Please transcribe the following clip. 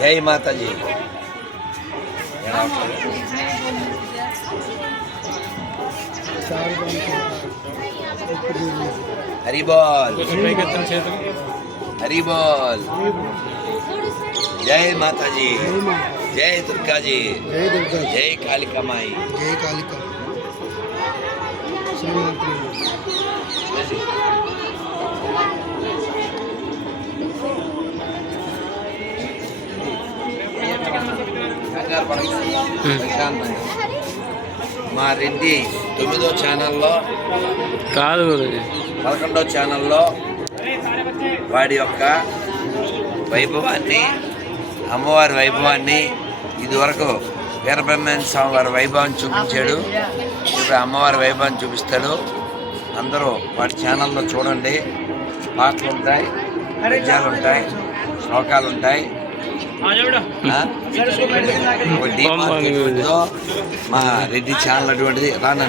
జై మాతాజీ. హరి బోల్, హరి బోల్. జై మాతాజీ, జై దుర్గాజీ, జై కాళికమాయి, జై కాళిక. మా రెడ్డి 9వ ఛానల్లో కాదు 11వ ఛానల్లో వాడి యొక్క వైభవాన్ని, అమ్మవారి వైభవాన్ని, ఇదివరకు వీరబ్రహ్మణ్య స్వామి వారి వైభవాన్ని చూపించాడు. ఇప్పుడు అమ్మవారి వైభవాన్ని చూపిస్తాడు. అందరూ వాడి ఛానల్లో చూడండి. పాటలు ఉంటాయి, పద్యాలు ఉంటాయి, శ్లోకాలు ఉంటాయి. మా రెడ్డి ఛానల్ అటువంటిది. రాను